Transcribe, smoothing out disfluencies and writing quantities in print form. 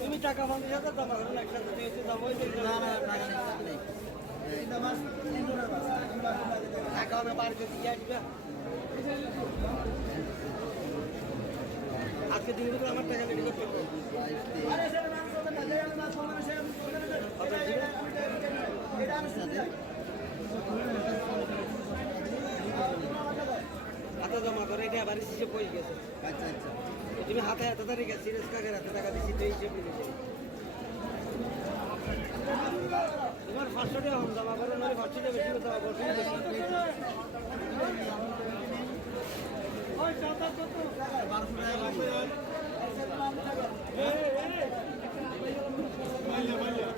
তুমি টাকা 50,000 জমা করো না টাকা হবে বাড়িতে দিয়ে আসবে আজকে দিন আমার টাকা রেডি করতে হবে হাতে জমা করে এটা আবার হিসেবে পড়ে গেছে। আচ্ছা আচ্ছা তুমি হাতে হাতে তারিখ সিরিয়াস কাকের হাতে টাকা দিচ্ছি তো হিসেবে নিয়েছে তোমার 500 টাকা হন জমা করে নয় 500 টাকা বেশি জমা করছি ওই টাকা কত 1200 টাকা মাইলা মাইলা